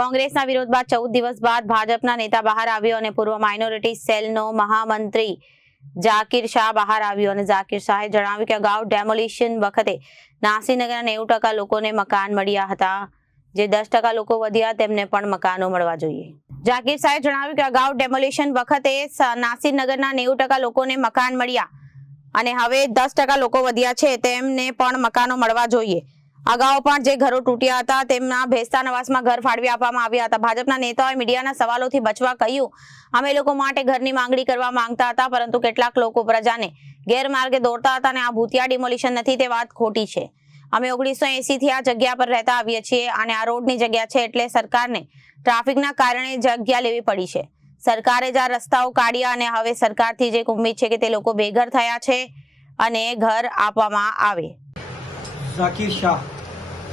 કોંગ્રેસના વિરોધ બાદ 14 દિવસ બાદ ભાજપના નેતા બહાર આવ્યો અને પૂર્વ માઇનોરિટી સેલનો મહામંત્રી ઝાકીર શાહ બહાર આવ્યો અને ઝાકીર શાહે જણાવ્યું કે અગાઉ ડેમોલિશન વખતે નાસીનગરના 90% લોકોને મકાન મળ્યા હતા, જે 10% લોકો વધ્યા તેમને પણ મકાનો મળવા જોઈએ। ઝાકીર શાહે જણાવ્યું કે અગાઉ ડેમોલિશન વખતે નાસીનગરના 90% લોકોને મકાન મળ્યા અને હવે 10% લોકો વધ્યા છે તેમને પણ મકાનો મળવા જોઈએ। અગાઉ પણ જે ઘરો તૂટ્યા હતા તેમના ભેસ્તા નવાસમાં ઘર ફાળવી આપવામાં આવ્યા હતા। ભાજપના નેતાઓએ મીડિયાના સવાલોથી બચવા કહ્યું, અમે લોકો માટે ઘરની માંગણી કરવા માંગતા હતા, પરંતુ કેટલાક લોકો પ્રજાને ગેરમાર્ગે દોરતા હતા અને આ ભૂતિયા ડિમોલિશન નથી તે વાત ખોટી છે। અમે 1980 થી આ જગ્યા પર રહેતા આવીએ છીએ અને આ રોડની જગ્યા છે એટલે સરકારને ટ્રાફિકના કારણે જગ્યા લેવી પડી છે। સરકારે જ આ રસ્તાઓ કાઢ્યા અને હવે સરકારથી જે ઉમ્મીદ છે કે તે લોકો બેઘર થયા છે અને ઘર આપવામાં આવે। ઝાકીર શાહ।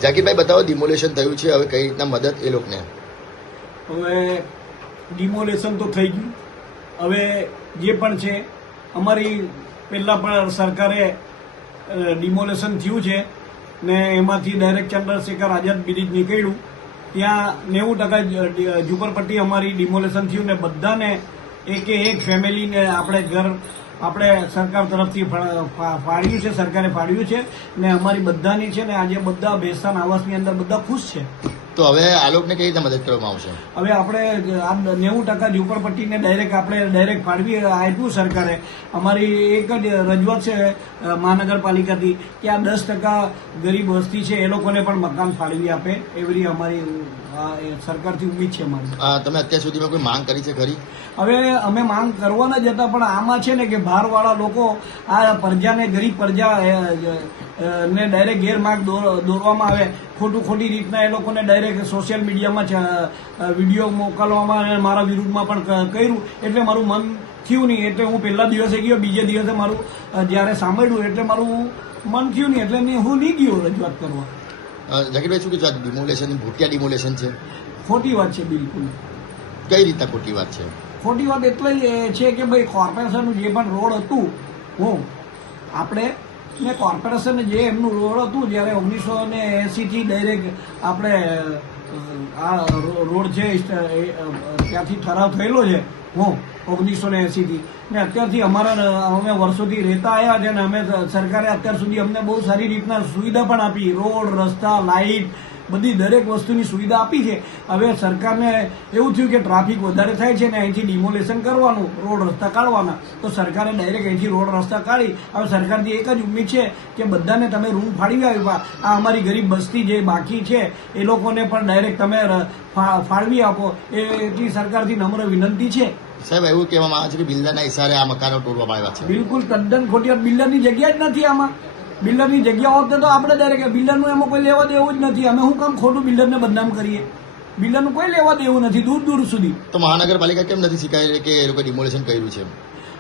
ઝાકીરભાઈ બતાવો, ડિમોલેશન થયું છે, હવે કઈ રીતના મદદ એ લોકોને? હવે ડિમોલેશન તો થઈ ગયું, હવે જે પણ છે અમારી પહેલાં પણ સરકારે ડિમોલેશન થયું છે ને એમાંથી ડાયરેક્ટ ચંદ્રશેખર આઝાદ બ્રિજ નીકળ્યું, ત્યાં 90% ઝુંપડપટ્ટી અમારી ડિમોલેશન થયું ને બધાને એક ફેમિલીને આપણે સરકાર તરફથી ફાળવ્યું છે, સરકારે ફાળવ્યું છે ને અમારી બધાની છે ને આજે બધા ભેસ્તાન આવાસની અંદર બધા ખુશ છે। તો હવે આ લોકોને કઈ રીતે મદદ કરવામાં આવશે? હવે આપણે આ 90% ઝુંપડપટ્ટીને ડાયરેક્ટ ફાળવી આપ્યું સરકારે। અમારી એક જ રજૂઆત છે મહાનગરપાલિકાથી કે આ 10% ગરીબ વસ્તી છે એ લોકોને પણ મકાન ફાળવી આપે, એવી અમારી સરકારથી ઉમ્મીદ છે અમારી। તમે અત્યાર સુધીમાં કોઈ માંગ કરી છે ખરી? હવે અમે માંગ કરવાના જ હતા, પણ આમાં છે ને કે બહારવાળા લોકો આ પ્રજાને, ગરીબ પ્રજા ને ડાયરેક્ટ ગેરમાર્ગ દોરવામાં આવે, ખોટી રીતના એ લોકોને ડાયરેક્ટ સોશિયલ મીડિયામાં વિડીયો મોકલવામાં અને મારા વિરુદ્ધમાં પણ કર્યું, એટલે મારું મન થયું નહીં। એટલે હું પહેલા દિવસે ગયો, બીજે દિવસે મારું જ્યારે સાંભળ્યું એટલે મારું મન થયું નહીં, એટલે હું નહીં ગયો રજૂઆત કરવા। ઝાકીરભાઈ, શું કીધું? ડિમોલેશન ભૂતિયા ડિમોલેશન છે? ખોટી વાત છે, બિલકુલ। કઈ રીતના ખોટી વાત છે? ખોટી વાત એટલે છે કે ભાઈ કોર્પોરેશનનું જે પણ રોડ હતું, ને કોર્પોરેશન જે એમનું રોડ હતું, જ્યારે 1980 થી ડાયરેક્ટ આપણે આ રોડ છે ત્યાંથી ઠરાવ થયેલો છે 1980 થી, ને અત્યારથી અમે વર્ષોથી રહેતા આવ્યા છે ને અમે સરકારે અત્યાર સુધી અમને બહુ સારી રીતના સુવિધા પણ આપી, રોડ, રસ્તા, લાઇટ, બધી દરેક વસ્તુની સુવિધા આપી છે। હવે સરકારને એવું થયું કે ટ્રાફિક વધારે થાય છે ને અહીંથી ડિમોલેશન કરવાનું, રોડ રસ્તા કાઢવાના, તો સરકારે ડાયરેક્ટ અહીંથી રોડ રસ્તા કાઢી હવે સરકારથી એક જ ઉમ્મીદ છે કે બધાને તમે રૂમ ફાળવી આવ્યા, આ અમારી ગરીબ બસ્તી જે બાકી છે એ લોકોને પણ ડાયરેક્ટ તમે ફાળવી આપો, એટલી સરકારથી નમ્ર વિનંતી છે। સાહેબ, એવું કહેવામાં આવે છે કે બિલ્ડરના ઇશારે આ મકાનો તોડવામાં આવ્યા છે? બિલકુલ તદ્દન ખોટી વાત। બિલ્ડરની જગ્યા જ નથી આમાં। બિલ્ડરની જગ્યા હોત તો આપણે ડાયરેક્ટ, બિલ્ડરનું એમાં કોઈ લેવા દેવું જ નથી। અમે શું કામ ખોટું બિલ્ડરને બદનામ કરીએ? બિલ્ડરનું કોઈ લેવા દેવું નથી દૂર સુધી। તો મહાનગરપાલિકા કેમ નથી સ્વીકારી કે એ લોકો ડિમોલેશન કર્યું છે?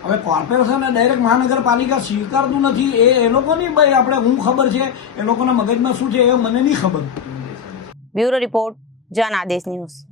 હવે કોર્પોરેશન ડાયરેક્ટ મહાનગરપાલિકા સ્વીકારતું નથી, એ લોકોની ભાઈ આપણે હું ખબર છે, એ લોકોના મગજમાં શું છે એ મને નહીં ખબર। બ્યુરો રિપોર્ટ, જન આદેશ ન્યૂઝ।